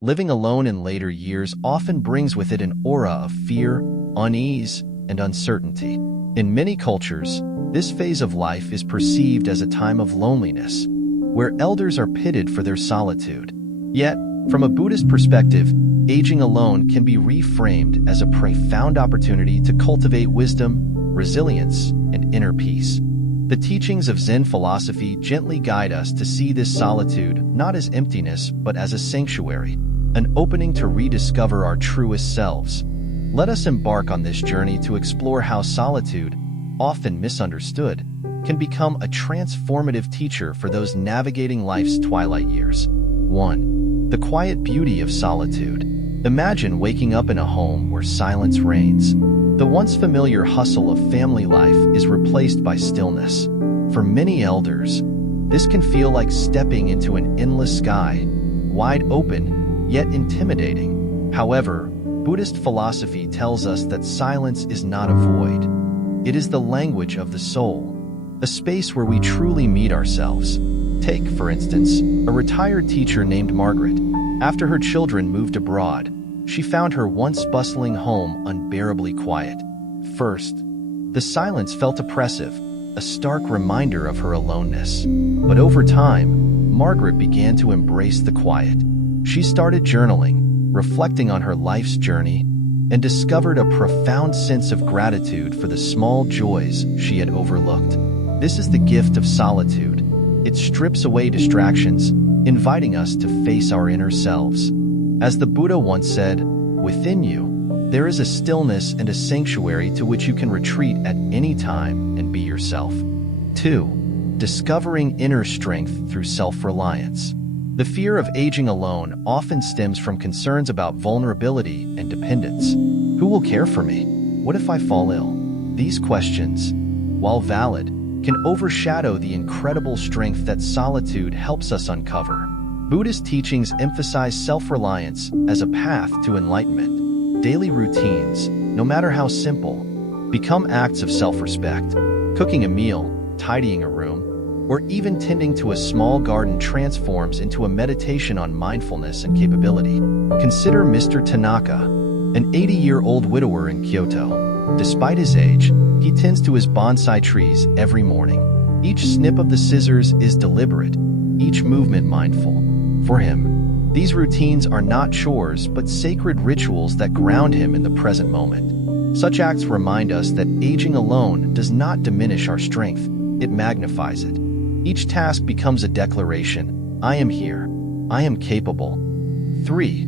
Living alone in later years often brings with it an aura of fear, unease, and uncertainty. In many cultures, this phase of life is perceived as a time of loneliness, where elders are pitted for their solitude. Yet, from a Buddhist perspective, aging alone can be reframed as a profound opportunity to cultivate wisdom, resilience, and inner peace. The teachings of Zen philosophy gently guide us to see this solitude not as emptiness but as a sanctuary, an opening to rediscover our truest selves. Let us embark on this journey to explore how solitude, often misunderstood, can become a transformative teacher for those navigating life's twilight years. 1. The quiet beauty of solitude. Imagine waking up in a home where silence reigns. The once familiar hustle of family life is replaced by stillness. For many elders, this can feel like stepping into an endless sky, wide open, yet intimidating. However, Buddhist philosophy tells us that silence is not a void. It is the language of the soul, a space where we truly meet ourselves. Take, for instance, a retired teacher named Margaret. After her children moved abroad, she found her once bustling home unbearably quiet. First, the silence felt oppressive, a stark reminder of her aloneness. But over time, Margaret began to embrace the quiet. She started journaling, reflecting on her life's journey, and discovered a profound sense of gratitude for the small joys she had overlooked. This is the gift of solitude. It strips away distractions, inviting us to face our inner selves. As the Buddha once said, "Within you, there is a stillness and a sanctuary to which you can retreat at any time and be yourself." 2. Discovering inner strength through self-reliance. The fear of aging alone often stems from concerns about vulnerability and dependence. Who will care for me? What if I fall ill? These questions, while valid, can overshadow the incredible strength that solitude helps us uncover. Buddhist teachings emphasize self-reliance as a path to enlightenment. Daily routines, no matter how simple, become acts of self-respect. Cooking a meal, tidying a room, or even tending to a small garden transforms into a meditation on mindfulness and capability. Consider Mr. Tanaka, an 80-year-old widower in Kyoto. Despite his age, he tends to his bonsai trees every morning. Each snip of the scissors is deliberate, each movement mindful. For him, these routines are not chores but sacred rituals that ground him in the present moment. Such acts remind us that aging alone does not diminish our strength, it magnifies it. Each task becomes a declaration: I am here, I am capable. 3.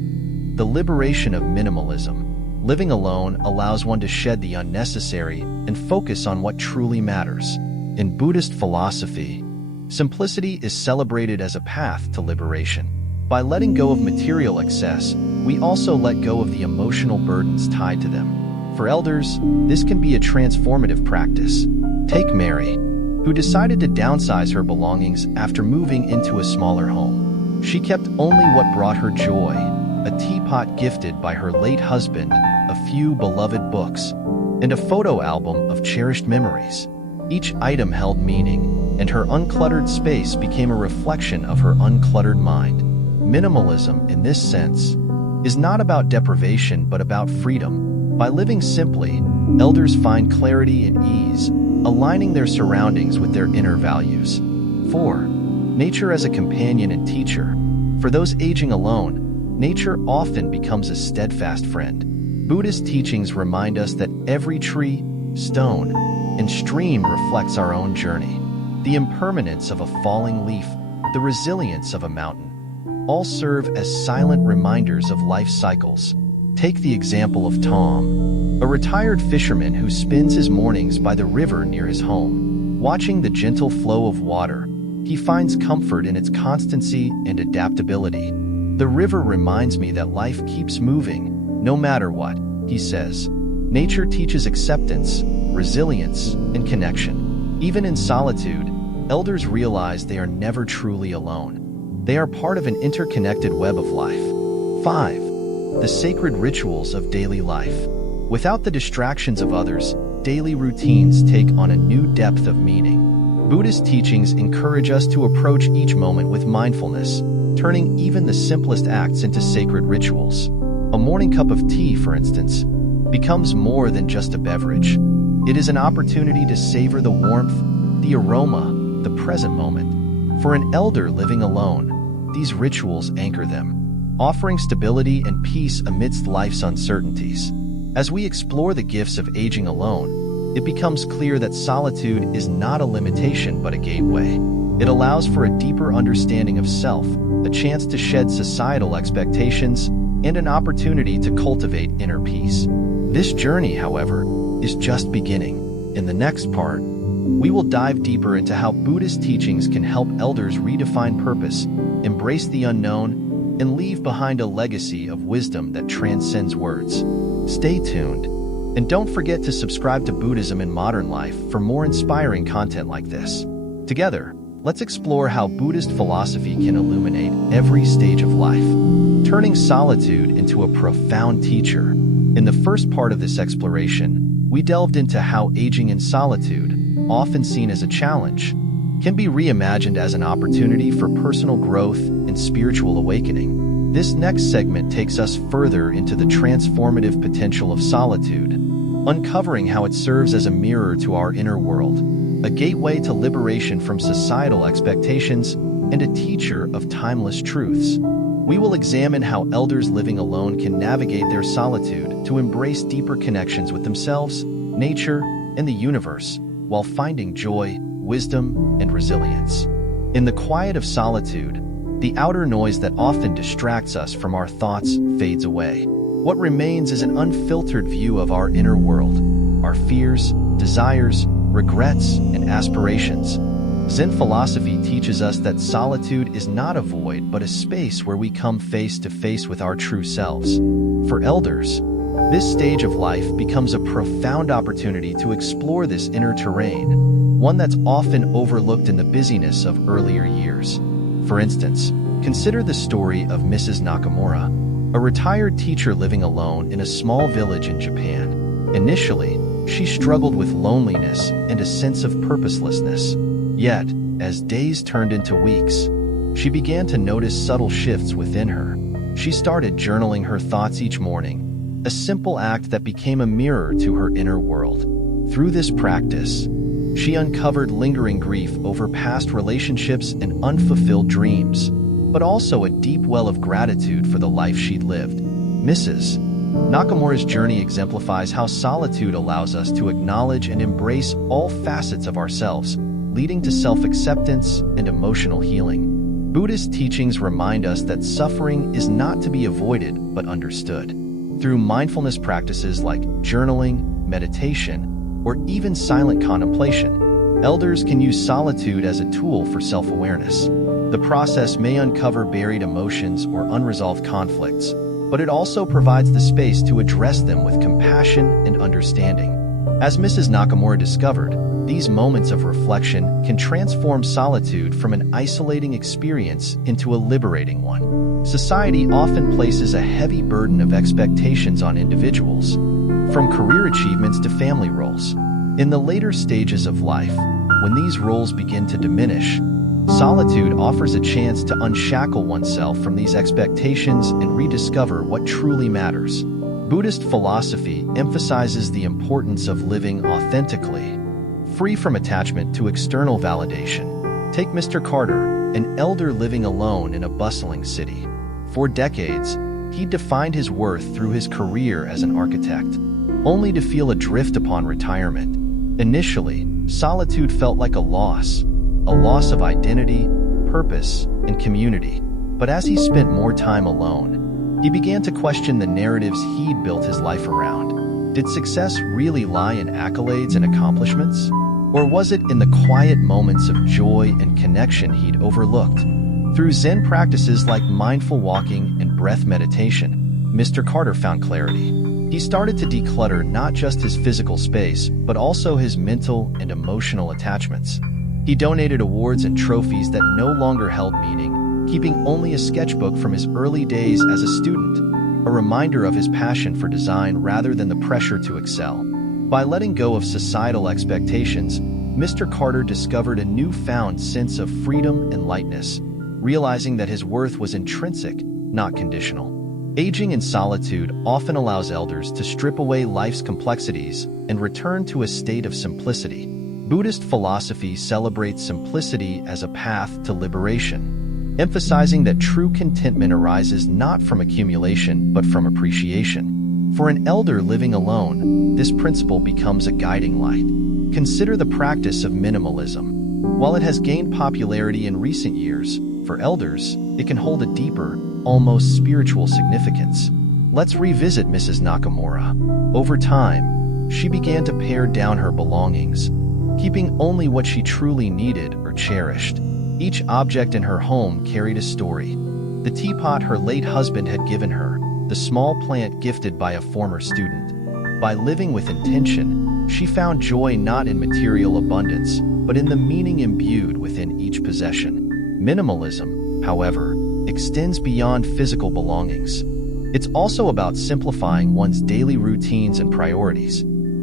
The liberation of minimalism. Living alone allows one to shed the unnecessary and focus on what truly matters. In Buddhist philosophy, simplicity is celebrated as a path to liberation. By letting go of material excess, we also let go of the emotional burdens tied to them. For elders, this can be a transformative practice. Take Mary, who decided to downsize her belongings after moving into a smaller home. She kept only what brought her joy: a teapot gifted by her late husband, a few beloved books, and a photo album of cherished memories. Each item held meaning, and her uncluttered space became a reflection of her uncluttered mind. Minimalism, in this sense, is not about deprivation but about freedom. By living simply, elders find clarity and ease, aligning their surroundings with their inner values. 4. Nature as a companion and teacher. For those aging alone, nature often becomes a steadfast friend. Buddhist teachings remind us that every tree, stone, and stream reflects our own journey. The impermanence of a falling leaf, the resilience of a mountain, all serve as silent reminders of life cycles. Take the example of Tom, a retired fisherman who spends his mornings by the river near his home. Watching the gentle flow of water, he finds comfort in its constancy and adaptability. The river reminds me that life keeps moving, no matter what, he says. Nature teaches acceptance, resilience, and connection. Even in solitude, elders realize they are never truly alone. They are part of an interconnected web of life. 5. The sacred rituals of daily life. Without the distractions of others, daily routines take on a new depth of meaning. Buddhist teachings encourage us to approach each moment with mindfulness, turning even the simplest acts into sacred rituals. A morning cup of tea, for instance, becomes more than just a beverage. It is an opportunity to savor the warmth, the aroma, the present moment. For an elder living alone, these rituals anchor them, offering stability and peace amidst life's uncertainties. As we explore the gifts of aging alone, it becomes clear that solitude is not a limitation but a gateway. It allows for a deeper understanding of self, a chance to shed societal expectations, and an opportunity to cultivate inner peace. This journey, however, is just beginning. In the next part, we will dive deeper into how Buddhist teachings can help elders redefine purpose, embrace the unknown, and leave behind a legacy of wisdom that transcends words. Stay tuned, and don't forget to subscribe to Buddhism in Modern Life for more inspiring content like this. Together, let's explore how Buddhist philosophy can illuminate every stage of life, turning solitude into a profound teacher. In the first part of this exploration, we delved into how aging in solitude, often seen as a challenge, can be reimagined as an opportunity for personal growth and spiritual awakening. This next segment takes us further into the transformative potential of solitude, uncovering how it serves as a mirror to our inner world, a gateway to liberation from societal expectations, and a teacher of timeless truths. We will examine how elders living alone can navigate their solitude to embrace deeper connections with themselves, nature, and the universe, while finding joy, wisdom, and resilience. In the quiet of solitude, the outer noise that often distracts us from our thoughts fades away. What remains is an unfiltered view of our inner world, our fears, desires, regrets, and aspirations. Zen philosophy teaches us that solitude is not a void but a space where we come face to face with our true selves. For elders, this stage of life becomes a profound opportunity to explore this inner terrain, one that's often overlooked in the busyness of earlier years. For instance, consider the story of Mrs. Nakamura, a retired teacher living alone in a small village in Japan. Initially, she struggled with loneliness and a sense of purposelessness. Yet, as days turned into weeks, she began to notice subtle shifts within her. She started journaling her thoughts each morning, a simple act that became a mirror to her inner world. Through this practice, she uncovered lingering grief over past relationships and unfulfilled dreams, but also a deep well of gratitude for the life she'd lived. Mrs. Nakamura's journey exemplifies how solitude allows us to acknowledge and embrace all facets of ourselves, leading to self-acceptance and emotional healing. Buddhist teachings remind us that suffering is not to be avoided but understood. Through mindfulness practices like journaling, meditation, or even silent contemplation, elders can use solitude as a tool for self-awareness. The process may uncover buried emotions or unresolved conflicts, but it also provides the space to address them with compassion and understanding. As Mrs. Nakamura discovered, these moments of reflection can transform solitude from an isolating experience into a liberating one. Society often places a heavy burden of expectations on individuals, from career achievements to family roles. In the later stages of life, when these roles begin to diminish, solitude offers a chance to unshackle oneself from these expectations and rediscover what truly matters. Buddhist philosophy emphasizes the importance of living authentically, free from attachment to external validation. Take Mr. Carter, an elder living alone in a bustling city. For decades, he defined his worth through his career as an architect, only to feel adrift upon retirement. Initially, solitude felt like a loss of identity, purpose, and community. But as he spent more time alone, he began to question the narratives he'd built his life around. Did success really lie in accolades and accomplishments? Or was it in the quiet moments of joy and connection he'd overlooked? Through Zen practices like mindful walking and breath meditation, Mr. Carter found clarity. He started to declutter not just his physical space, but also his mental and emotional attachments. He donated awards and trophies that no longer held meaning, keeping only a sketchbook from his early days as a student, a reminder of his passion for design rather than the pressure to excel. By letting go of societal expectations, Mr. Carter discovered a newfound sense of freedom and lightness. realizing that his worth was intrinsic, not conditional. Aging in solitude often allows elders to strip away life's complexities and return to a state of simplicity. Buddhist philosophy celebrates simplicity as a path to liberation, emphasizing that true contentment arises not from accumulation but from appreciation. For an elder living alone, this principle becomes a guiding light. Consider the practice of minimalism. While it has gained popularity in recent years, for elders, it can hold a deeper, almost spiritual significance. Let's revisit Mrs. Nakamura. Over time, she began to pare down her belongings, keeping only what she truly needed or cherished. Each object in her home carried a story. The teapot her late husband had given her, the small plant gifted by a former student. By living with intention, she found joy not in material abundance, but in the meaning imbued within each possession. Minimalism, however, extends beyond physical belongings. It's also about simplifying one's daily routines and priorities.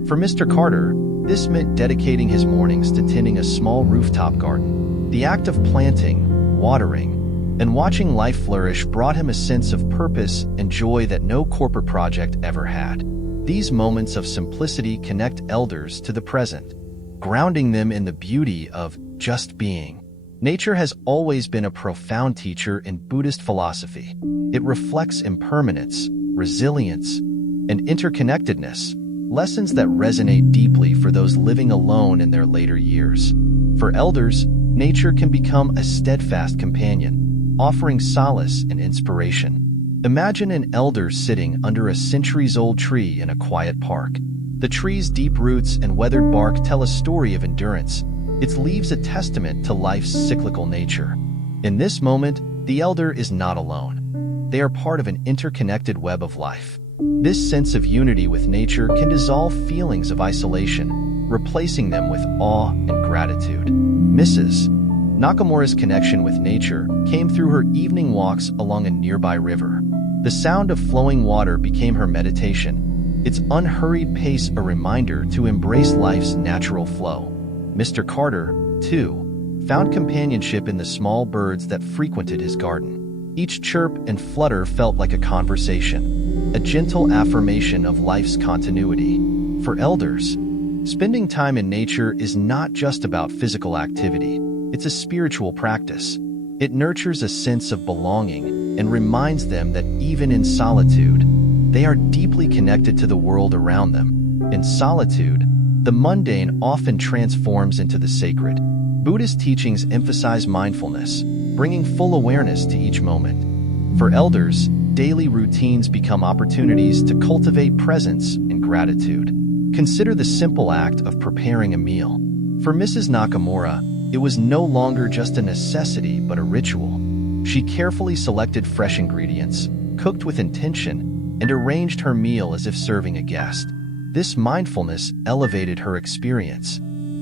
For Mr. Carter, this meant dedicating his mornings to tending a small rooftop garden. The act of planting, watering, and watching life flourish brought him a sense of purpose and joy that no corporate project ever had. These moments of simplicity connect elders to the present, grounding them in the beauty of just being. Nature has always been a profound teacher in Buddhist philosophy. It reflects impermanence, resilience, and interconnectedness, lessons that resonate deeply for those living alone in their later years. For elders, nature can become a steadfast companion, offering solace and inspiration. Imagine an elder sitting under a centuries-old tree in a quiet park. The tree's deep roots and weathered bark tell a story of endurance, its leaves a testament to life's cyclical nature. In this moment, the elder is not alone. They are part of an interconnected web of life. This sense of unity with nature can dissolve feelings of isolation, replacing them with awe and gratitude. Mrs. Nakamura's connection with nature came through her evening walks along a nearby river. The sound of flowing water became her meditation, its unhurried pace a reminder to embrace life's natural flow. Mr. Carter, too, found companionship in the small birds that frequented his garden. Each chirp and flutter felt like a conversation, a gentle affirmation of life's continuity. For elders, spending time in nature is not just about physical activity, it's a spiritual practice. It nurtures a sense of belonging and reminds them that even in solitude, they are deeply connected to the world around them. In solitude, the mundane often transforms into the sacred. Buddhist teachings emphasize mindfulness, bringing full awareness to each moment. For elders, daily routines become opportunities to cultivate presence and gratitude. Consider the simple act of preparing a meal. For Mrs. Nakamura, it was no longer just a necessity but a ritual. She carefully selected fresh ingredients, cooked with intention, and arranged her meal as if serving a guest. This mindfulness elevated her experience,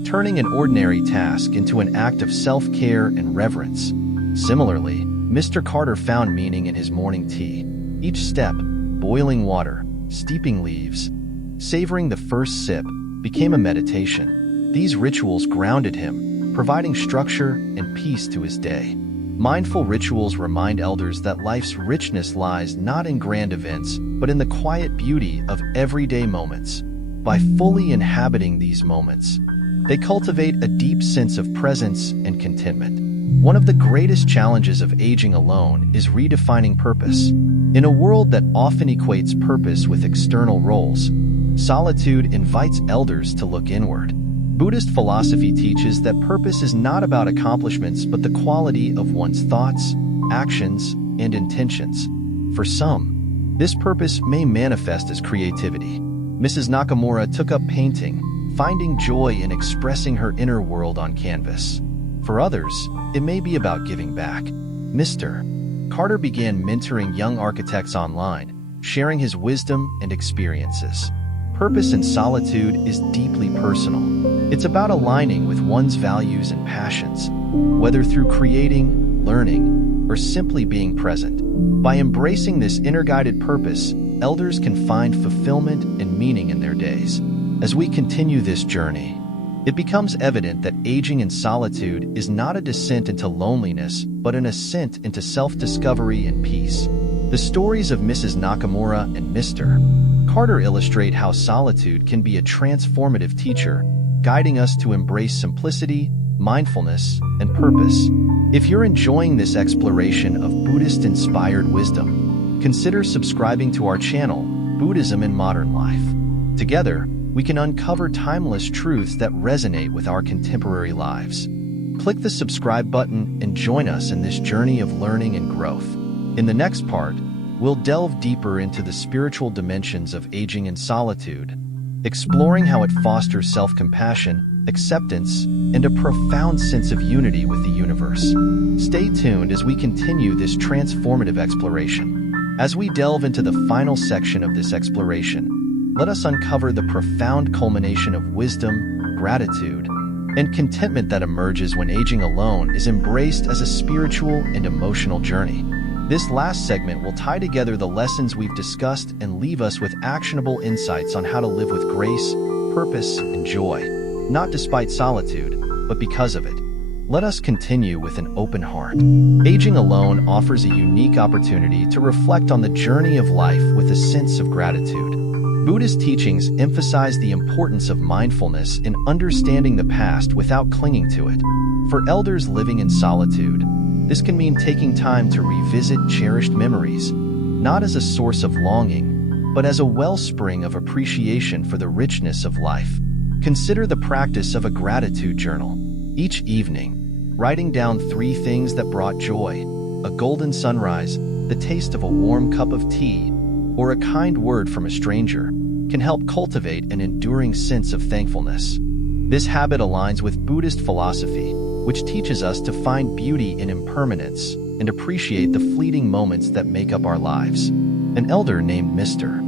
turning an ordinary task into an act of self-care and reverence. Similarly, Mr. Carter found meaning in his morning tea. Each step, boiling water, steeping leaves, savoring the first sip, became a meditation. These rituals grounded him, providing structure and peace to his day. Mindful rituals remind elders that life's richness lies not in grand events, but in the quiet beauty of everyday moments. By fully inhabiting these moments, they cultivate a deep sense of presence and contentment. One of the greatest challenges of aging alone is redefining purpose. In a world that often equates purpose with external roles, solitude invites elders to look inward. Buddhist philosophy teaches that purpose is not about accomplishments but the quality of one's thoughts, actions, and intentions. For some, this purpose may manifest as creativity. Mrs. Nakamura took up painting, finding joy in expressing her inner world on canvas. For others, it may be about giving back. Mr. Carter began mentoring young architects online, sharing his wisdom and experiences. Purpose in solitude is deeply personal. It's about aligning with one's values and passions, whether through creating, learning, or simply being present. By embracing this inner-guided purpose, elders can find fulfillment and meaning in their days. As we continue this journey, it becomes evident that aging in solitude is not a descent into loneliness, but an ascent into self-discovery and peace. The stories of Mrs. Nakamura and Mr. Carter illustrate how solitude can be a transformative teacher, guiding us to embrace simplicity, mindfulness, and purpose. If you're enjoying this exploration of Buddhist-inspired wisdom, consider subscribing to our channel, Buddhism in Modern Life. Together, we can uncover timeless truths that resonate with our contemporary lives. Click the subscribe button and join us in this journey of learning and growth. In the next part, we'll delve deeper into the spiritual dimensions of aging in solitude, exploring how it fosters self-compassion, acceptance, and a profound sense of unity with the universe. Stay tuned as we continue this transformative exploration. As we delve into the final section of this exploration, let us uncover the profound culmination of wisdom, gratitude, and contentment that emerges when aging alone is embraced as a spiritual and emotional journey. This last segment will tie together the lessons we've discussed and leave us with actionable insights on how to live with grace, purpose, and joy, not despite solitude, but because of it. Let us continue with an open heart. Aging alone offers a unique opportunity to reflect on the journey of life with a sense of gratitude. Buddhist teachings emphasize the importance of mindfulness in understanding the past without clinging to it. For elders living in solitude, this can mean taking time to revisit cherished memories, not as a source of longing, but as a wellspring of appreciation for the richness of life. Consider the practice of a gratitude journal. Each evening, writing down 3 things that brought joy: a golden sunrise, the taste of a warm cup of tea, or a kind word from a stranger, can help cultivate an enduring sense of thankfulness. This habit aligns with Buddhist philosophy, which teaches us to find beauty in impermanence and appreciate the fleeting moments that make up our lives. An elder named Mr.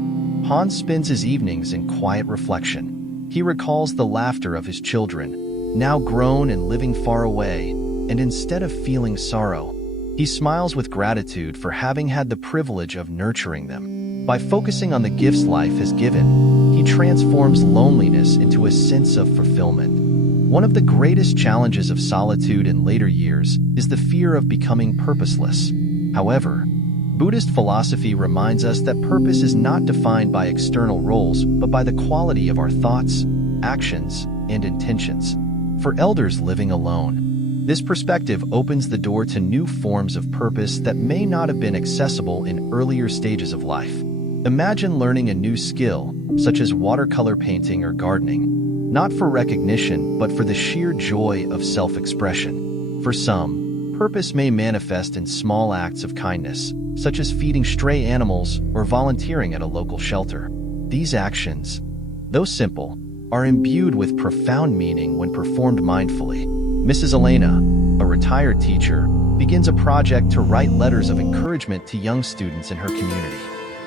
Hans spends his evenings in quiet reflection. He recalls the laughter of his children, now grown and living far away, and instead of feeling sorrow, he smiles with gratitude for having had the privilege of nurturing them. By focusing on the gifts life has given, he transforms loneliness into a sense of fulfillment. One of the greatest challenges of solitude in later years is the fear of becoming purposeless. However, Buddhist philosophy reminds us that purpose is not defined by external roles, but by the quality of our thoughts, actions, and intentions. For elders living alone, this perspective opens the door to new forms of purpose that may not have been accessible in earlier stages of life. Imagine learning a new skill, such as watercolor painting or gardening, not for recognition, but for the sheer joy of self-expression. For some, purpose may manifest in small acts of kindness, such as feeding stray animals or volunteering at a local shelter. These actions, though simple, are imbued with profound meaning when performed mindfully. Mrs. Elena, a retired teacher, begins a project to write letters of encouragement to young students in her community.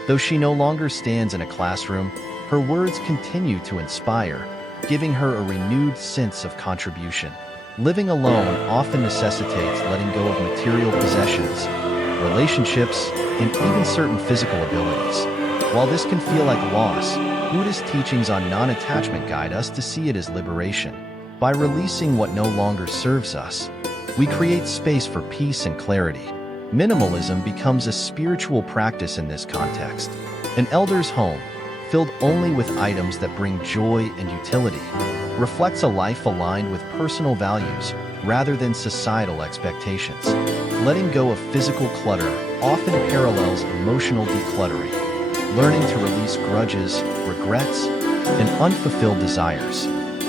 Though she no longer stands in a classroom, her words continue to inspire, giving her a renewed sense of contribution. Living alone often necessitates letting go of material possessions, relationships, and even certain physical abilities. While this can feel like loss, Buddhist teachings on non-attachment guide us to see it as liberation. By releasing what no longer serves us, we create space for peace and clarity. Minimalism becomes a spiritual practice in this context. An elder's home, filled only with items that bring joy and utility, reflects a life aligned with personal values rather than societal expectations. Letting go of physical clutter often parallels emotional decluttering, learning to release grudges, regrets, and unfulfilled desires.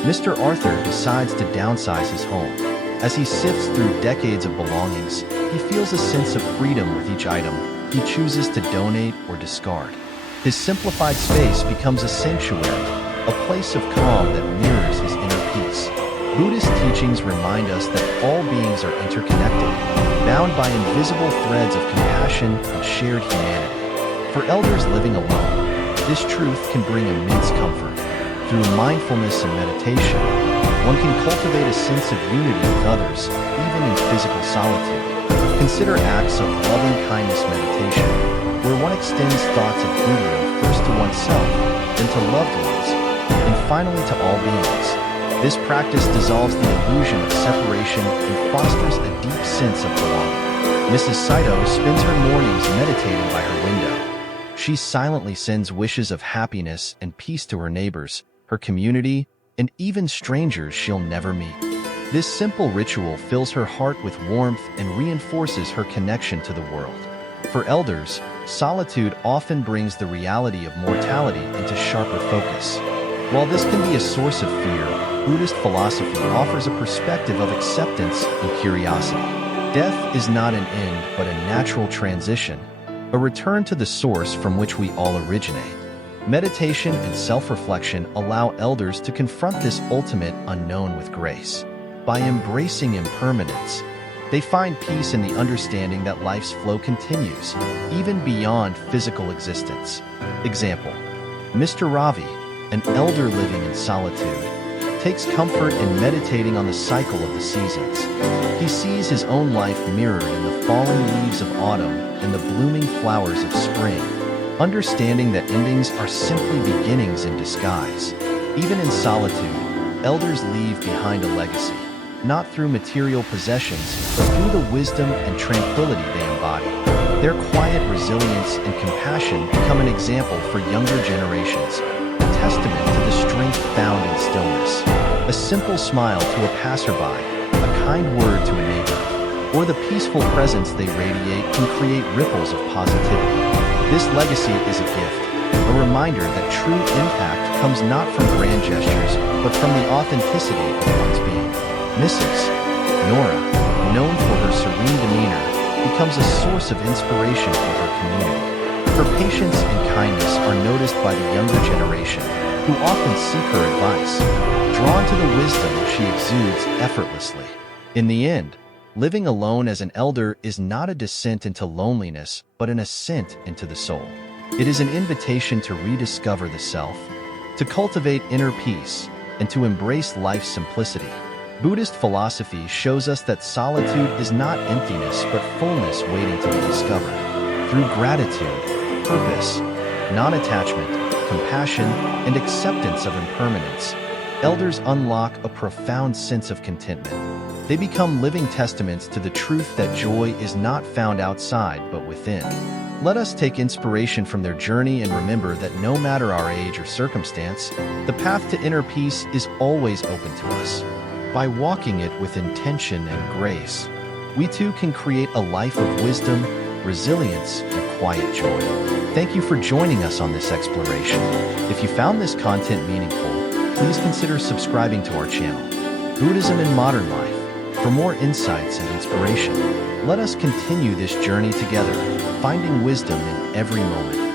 Mr. Arthur decides to downsize his home. As he sifts through decades of belongings, he feels a sense of freedom with each item he chooses to donate or discard. His simplified space becomes a sanctuary, a place of calm that mirrors his inner peace. Buddhist teachings remind us that all beings are interconnected, bound by invisible threads of compassion and shared humanity. For elders living alone, this truth can bring immense comfort. Through mindfulness and meditation, one can cultivate a sense of unity with others, even in physical solitude. Consider acts of loving-kindness meditation, where one extends thoughts of goodwill first to oneself, then to loved ones, and finally to all beings. This practice dissolves the illusion of separation and fosters a deep sense of belonging. Mrs. Saito spends her mornings meditating by her window. She silently sends wishes of happiness and peace to her neighbors, her community, and even strangers she'll never meet. This simple ritual fills her heart with warmth and reinforces her connection to the world. For elders, solitude often brings the reality of mortality into sharper focus. While this can be a source of fear, Buddhist philosophy offers a perspective of acceptance and curiosity. Death is not an end but a natural transition, a return to the source from which we all originate. Meditation and self-reflection allow elders to confront this ultimate unknown with grace. By embracing impermanence, they find peace in the understanding that life's flow continues, even beyond physical existence. Example: Mr. Ravi, an elder living in solitude, takes comfort in meditating on the cycle of the seasons. He sees his own life mirrored in the falling leaves of autumn and the blooming flowers of spring, understanding that endings are simply beginnings in disguise. Even in solitude, elders leave behind a legacy, not through material possessions, but through the wisdom and tranquility they embody. Their quiet resilience and compassion become an example for younger generations, a testament to the strength found in stillness. A simple smile to a passerby, a kind word to a neighbor, or the peaceful presence they radiate can create ripples of positivity. This legacy is a gift, a reminder that true impact comes not from grand gestures, but from the authenticity of one's being. Mrs. Nora, known for her serene demeanor, becomes a source of inspiration for her community. Her patience and kindness are noticed by the younger generation, who often seek her advice, drawn to the wisdom she exudes effortlessly. In the end, living alone as an elder is not a descent into loneliness, but an ascent into the soul. It is an invitation to rediscover the self, to cultivate inner peace, and to embrace life's simplicity. Buddhist philosophy shows us that solitude is not emptiness but fullness waiting to be discovered. Through gratitude, purpose, non-attachment, compassion, and acceptance of impermanence, elders unlock a profound sense of contentment. They become living testaments to the truth that joy is not found outside but within. Let us take inspiration from their journey and remember that no matter our age or circumstance, the path to inner peace is always open to us. By walking it with intention and grace, we too can create a life of wisdom, resilience, and quiet joy. Thank you for joining us on this exploration. If you found this content meaningful, please consider subscribing to our channel, Buddhism in Modern Life, for more insights and inspiration. Let us continue this journey together, finding wisdom in every moment.